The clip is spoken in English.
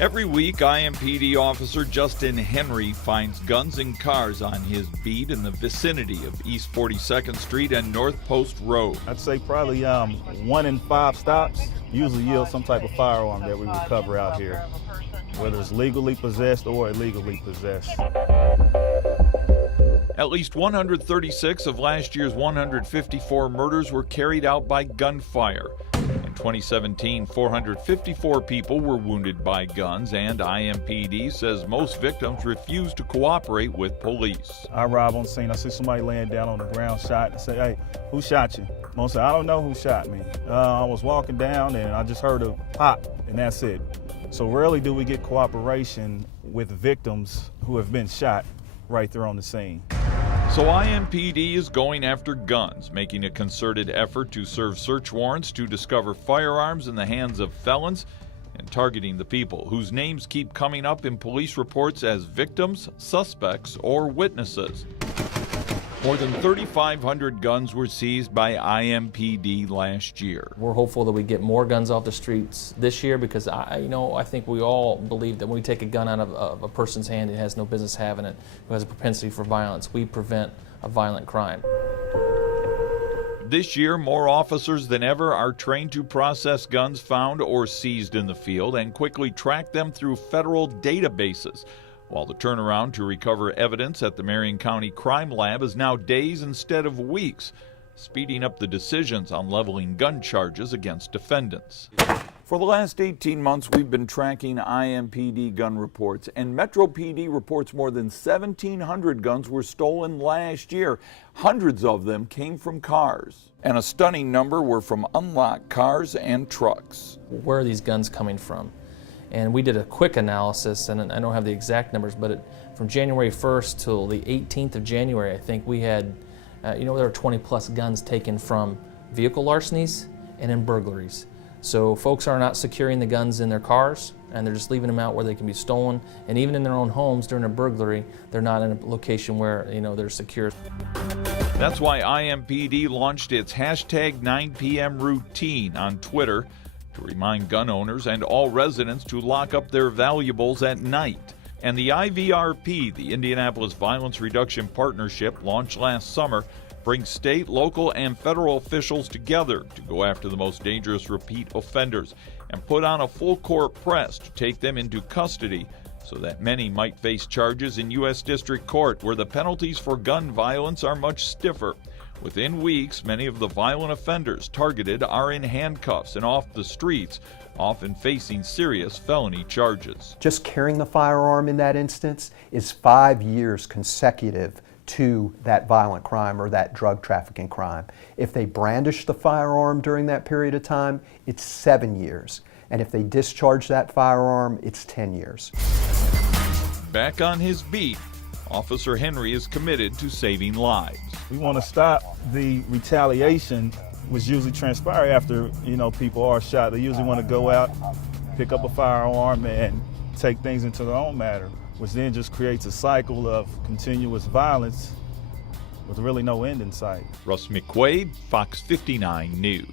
Every week, IMPD officer Justin Henry finds guns and cars on his beat in the vicinity of East 42nd Street and North Post Road. I'd say probably 1 in 5 stops usually yield some type of firearm that we recover out here, whether it's legally possessed or illegally possessed. At least 136 of last year's 154 murders were carried out by gunfire. In 2017, 454 people were wounded by guns, and IMPD says most victims refuse to cooperate with police. I arrive on scene, I see somebody laying down on the ground shot. I say, hey, who shot you? Most say, I don't know who shot me. I was walking down and I just heard a pop, and that's it. So rarely do we get cooperation with victims who have been shot right there on the scene. So IMPD is going after guns, making a concerted effort to serve search warrants to discover firearms in the hands of felons and targeting the people whose names keep coming up in police reports as victims, suspects, or witnesses. More than 3,500 guns were seized by IMPD last year. We're hopeful that we get more guns off the streets this year because I think we all believe that when we take a gun out of a person's hand who has no business having it, who has a propensity for violence, we prevent a violent crime. This year, more officers than ever are trained to process guns found or seized in the field and quickly track them through federal databases, while the turnaround to recover evidence at the Marion County Crime Lab is now days instead of weeks, speeding up the decisions on leveling gun charges against defendants. For the last 18 months, we've been tracking IMPD gun reports, and Metro PD reports more than 1,700 guns were stolen last year. Hundreds of them came from cars, and a stunning number were from unlocked cars and trucks. Where are these guns coming from? And we did a quick analysis, and I don't have the exact numbers, but from January 1st till the 18th of January, I think we had, there were 20 plus guns taken from vehicle larcenies and in burglaries. So folks are not securing the guns in their cars, and they're just leaving them out where they can be stolen. And even in their own homes during a burglary, they're not in a location where, they're secure. That's why IMPD launched its hashtag 9 p.m. routine on Twitter to remind gun owners and all residents to lock up their valuables at night. And the IVRP, the Indianapolis Violence Reduction Partnership, launched last summer, brings state, local, and federal officials together to go after the most dangerous repeat offenders and put on a full-court press to take them into custody so that many might face charges in U.S. District Court, where the penalties for gun violence are much stiffer. Within weeks, many of the violent offenders targeted are in handcuffs and off the streets, often facing serious felony charges. Just carrying the firearm in that instance is 5 years consecutive to that violent crime or that drug trafficking crime. If they brandish the firearm during that period of time, it's 7 years. And if they discharge that firearm, it's 10 years. Back on his beat, Officer Henry is committed to saving lives. We want to stop the retaliation, which usually transpires after, people are shot. They usually want to go out, pick up a firearm, and take things into their own matter, which then just creates a cycle of continuous violence with really no end in sight. Russ McQuaid, Fox 59 News.